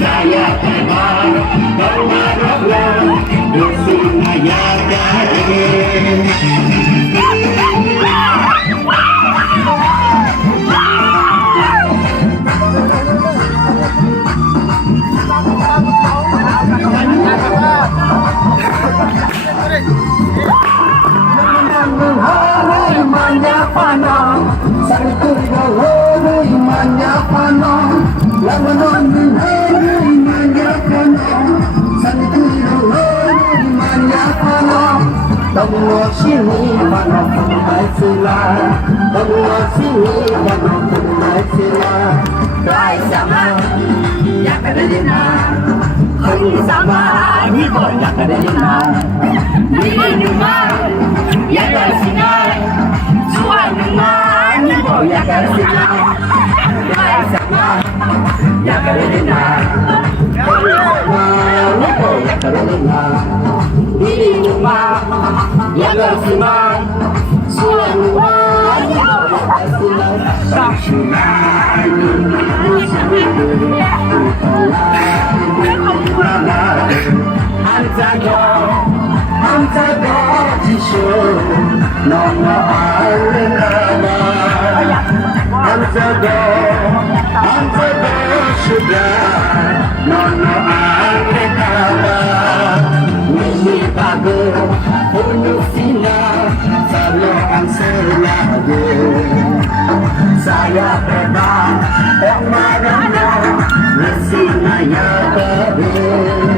saya tebar berwarna di sungai Gading. Tunggu sini mana tunai sila, tunggu sini mana tunai sila. Baik sama, ya kerana hari sama ni kau ya kerana ni rumah ya kerana jual rumah ni kau ya kerana baik sama ya kerana hari sama ni kau ya kerana ni rumah ya kerana jual rumah ni kau ya kerana. Antago jisho nono alama Antago sudah nono alama Mimi bago penuh sinar saloan selagi saya terbang kemana-mana mesinanya terbang.